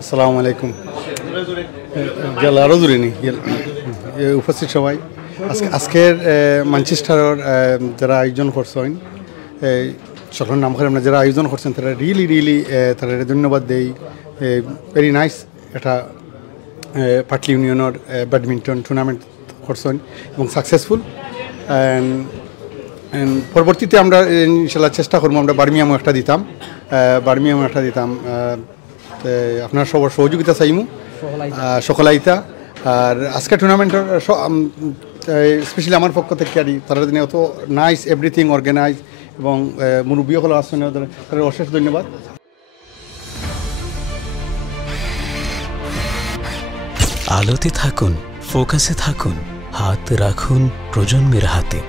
আসসালামু আলাইকুম জেলা আরও দূরে নি উপস্থিত সবাই আজকের ম্যানচেস্টারের যারা আয়োজন করছেন সকলের নাম করে আমরা যারা আয়োজন করছেন তারা রিয়েলি তারা ধন্যবাদ দেই। ভেরি নাইস এটা পাটলি ইউনিয়নের ব্যাডমিন্টন টুর্নামেন্ট করছেন এবং সাকসেসফুল। পরবর্তীতে আমরা ইনশাল্লাহ চেষ্টা করবো আমরা বার্মিয়ামও একটা দিতাম আপনার সবার সহযোগিতা চাইমু সকলাইতা। আর আজকে টুর্নামেন্টের স্পেশালি আমার পক্ষ থেকে আর তারা দিনে অত নাইস এভরিথিং অর্গানাইজ এবং মুরব্বী হল আসছেন তাদের অশেষ ধন্যবাদ। আলোতে থাকুন, ফোকাসে থাকুন, হাত রাখুন প্রজন্মের হাতে।